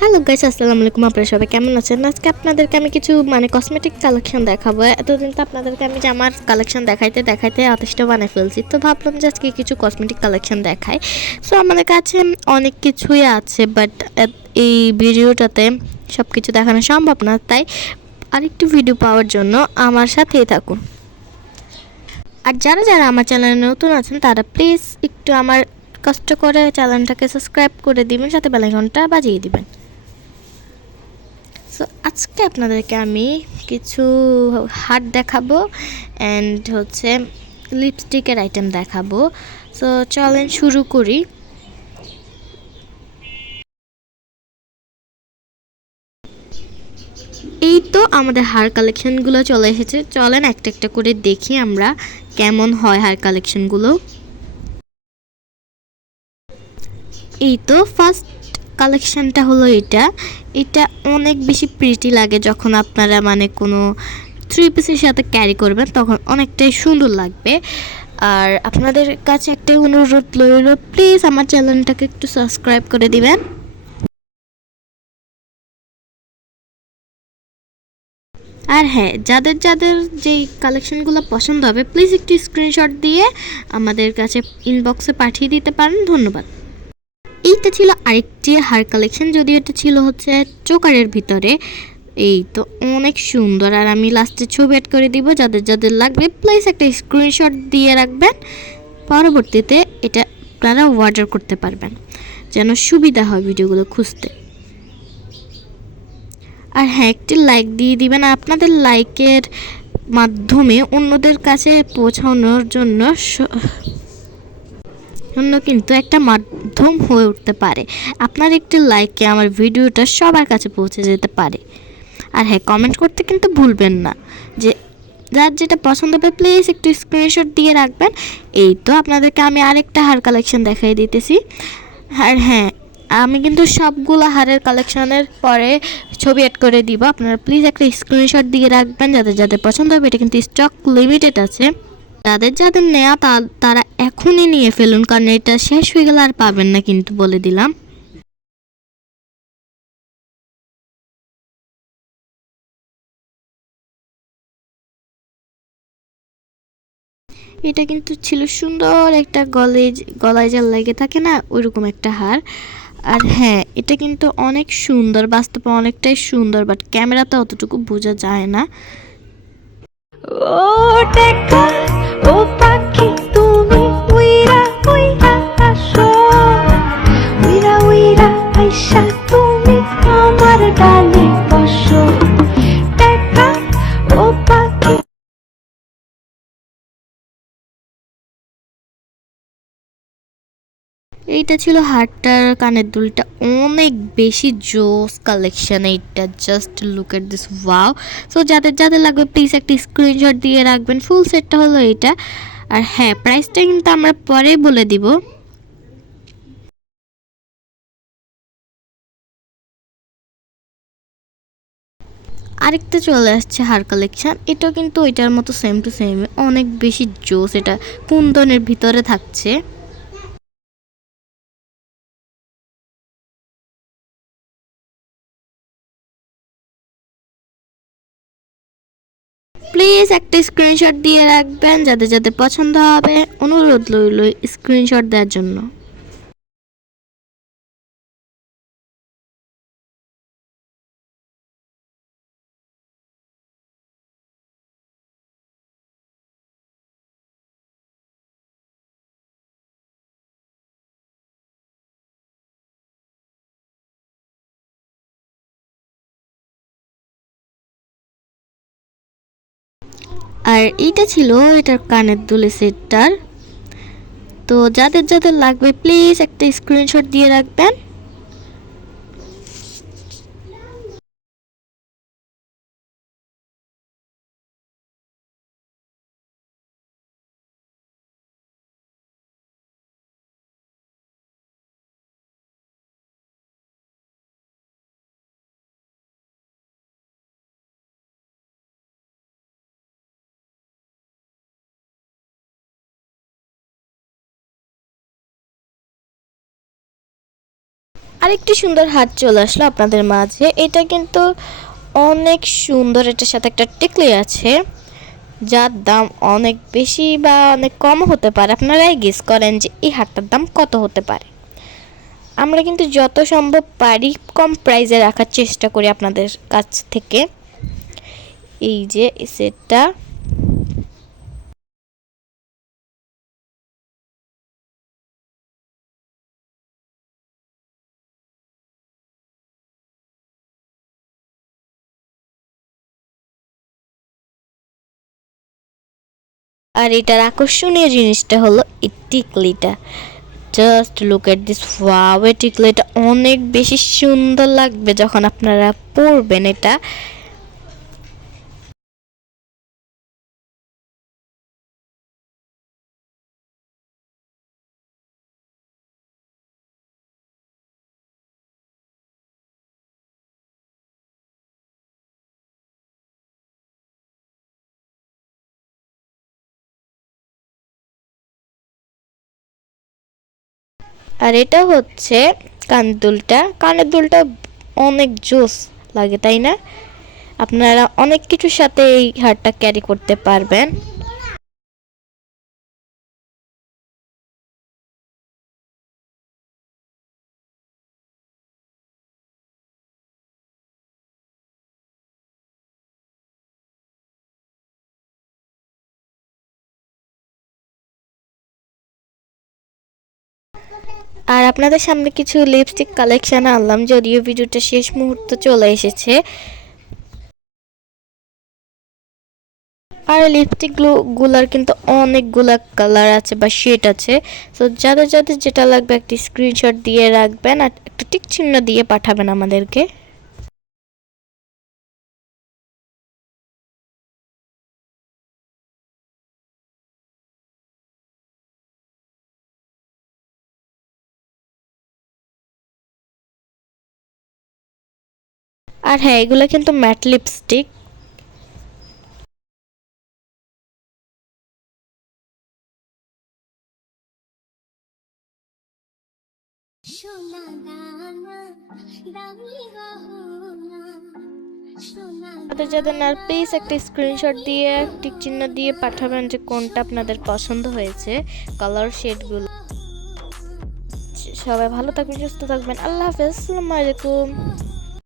Hello guys আসসালামু আলাইকুম আপনারা সবাই কেমন আছেন? আজকে আপনাদেরকে আমি কিছু মানে কসমেটিক কালেকশন দেখাবো। এতদিন তো আপনাদেরকে আমি যে আমার কালেকশন দেখাইতে দেখাইতে আতিষ্ঠ বানাই ফেলছি। তো ভাবলাম যে আজকে কিছু কসমেটিক কালেকশন দেখাই। সো আমাদের কাছে অনেক কিছুই আছে বাট এই ভিডিওটাতে সব কিছু দেখানো সম্ভব না। তাই আরেকটু ভিডিও পাওয়ার জন্য আমার সাথেই থাকুন। আর যারা যারা আমার চ্যানেলে নতুন আছেন, তারা প্লিজ একটু আমার কষ্ট করে চ্যানেলটাকে সাবস্ক্রাইব করে দিবেন, সাথে বেলাইকনটা বাজিয়ে দিবেন। আজকে আপনাদেরকে আমি কিছু হাট দেখাবো অ্যান্ড হচ্ছে লিপস্টিকের আইটেম দেখাবো। সো চলেন শুরু করি। এই তো আমাদের হার কালেকশনগুলো চলে এসেছে। চলেন একটা একটা করে দেখি আমরা কেমন হয় হার কালেকশনগুলো এই তো ফার্স্ট কালেকশনটা হলো এটা। এটা অনেক বেশি প্রিটি লাগে যখন আপনারা মানে কোনো থ্রি পিসের সাথে ক্যারি করবেন, তখন অনেকটাই সুন্দর লাগবে। আর আপনাদের কাছে একটাই অনুরোধ রইল প্লিজ আমার চ্যানেলটাকে একটু সাবস্ক্রাইব করে দিবেন। আর হ্যাঁ যাদের যাদের যেই কালেকশনগুলো পছন্দ হবে প্লিজ একটু স্ক্রিনশট দিয়ে আমাদের কাছে ইনবক্সে পাঠিয়ে দিতে পারেন। ধন্যবাদ। এইটা ছিল আরেকটি হার কালেকশন যদিও এটা ছিল হচ্ছে চোকারের ভিতরে। এই তো অনেক সুন্দর। আর আমি লাস্টে ছবি অ্যাড করে দিব, যাদের যাদের লাগবে প্লিজ একটা স্ক্রিনশট দিয়ে রাখবেন। পরবর্তীতে এটা আপনারা অর্ডার করতে পারবেন, যেন সুবিধা হয় ভিডিওগুলো খুঁজতে। আর হ্যাঁ একটি লাইক দিয়ে দিবেন। আপনাদের লাইকের মাধ্যমে অন্যদের কাছে পৌঁছানোর জন্য জন্য কিন্তু একটা মাধ্যম হয়ে উঠতে পারে। আপনার একটি লাইকে আমার ভিডিওটা সবার কাছে পৌঁছে যেতে পারে। আর হ্যাঁ কমেন্ট করতে কিন্তু ভুলবেন না। যে, যার যেটা পছন্দ হবে প্লিজ একটু স্ক্রিনশট দিয়ে রাখবেন। এই তো আপনাদেরকে আমি আরেকটা হার কালেকশন দেখাই দিতেছি। আর হ্যাঁ আমি কিন্তু সবগুলো হারের কালেকশনের পরে ছবি অ্যাড করে দিব। আপনারা প্লিজ একটা স্ক্রিনশট দিয়ে রাখবেন যাদের যাদের পছন্দ হবে, এটা কিন্তু স্টক লিমিটেড আছে। যাদের যাদের নেয়া তারা এখনই নিয়ে ফেলুন, কারণ এটা শেষ হয়ে গেলে আর পাবেন না কিন্তু বলে দিলাম। এটা কিন্তু ছিল সুন্দর একটা গলে গলায় যা লেগে থাকে না, ওইরকম একটা হার। আর হ্যাঁ এটা কিন্তু অনেক সুন্দর, বাস্তবে অনেকটাই সুন্দর বাট ক্যামেরাতে অতটুকু বোঝা যায় না। ও টেকা ও এইটা ছিল হারটার কানের দুলটা। অনেক বেশি জোস কালেকশন এইটা। Just look at this wow so যাদের যাদের লাগবে প্লিজ একটা স্ক্রিনশট দিয়ে রাখবেন। ফুল সেটটা হলো এটা আর হ্যাঁ প্রাইসটা কিন্তু আমরা পরে বলে দিব। আরেকটা চলে আসছে হার কালেকশন এটাও কিন্তু ওইটার মতো সেম টু সেম অনেক বেশি জোস এটা। কুন্দনের ভিতরে থাকছে? প্লিজ একটা স্ক্রিনশট দিয়ে রাখবেন যাদের যাদের পছন্দ হবে অনুরোধ রইল স্ক্রিনশট দেওয়ার জন্য। আর এইটা ছিল এটার কানের দুলে সেটটার। তো যাদের যাদের লাগবে প্লিজ একটা স্ক্রিনশট দিয়ে রাখবেন। আরেকটি সুন্দর হাত চলে আসলো আপনাদের মাঝে। এটা কিন্তু অনেক সুন্দর, এটার সাথে একটা টিকলি আছে, যার দাম অনেক বেশি বা অনেক কম হতে পারে। আপনারাই গেস করেন যে এই হাতটার দাম কত হতে পারে। আমরা কিন্তু যত সম্ভব পারি কম প্রাইসে রাখার চেষ্টা করি আপনাদের কাছ থেকে। এই যে সেটটা আর এটার আকর্ষণীয় জিনিসটা হলো এই টিকলিটা। Just look at this wow এই টিকলিটা অনেক বেশি সুন্দর লাগবে যখন আপনারা পরবেন এটা। আর এটা হচ্ছে কানের দুলটা। কানের দুলটা অনেক জোস লাগে, তাই না? আপনারা অনেক কিছুর সাথে এই হারটা ক্যারি করতে পারবেন। আর আপনাদের সামনে কিছু লিপস্টিক কালেকশন আনলাম, যদিও ভিডিওটা শেষ মুহূর্ত চলে এসেছে। আর লিপস্টিকগুলার কিন্তু অনেকগুলা কালার আছে বা শেড আছে। তো যাদের যাদের যেটা লাগবে একটি স্ক্রিনশট দিয়ে রাখবেন আর একটা টিক চিহ্ন দিয়ে পাঠাবেন আমাদেরকে। আর হ্যাঁ এগুলো কিন্তু ম্যাট লিপস্টিক যাদের যাদের না প্লিজ একটা স্ক্রিনশট দিয়ে টিক চিহ্ন দিয়ে পাঠাবেন যে কোনটা আপনাদের পছন্দ হয়েছে কালার শেডগুলো সবাই ভালো থাকবেন, সুস্থ থাকবেন। আল্লাহ হাফেজ, আসসালামু আলাইকুম।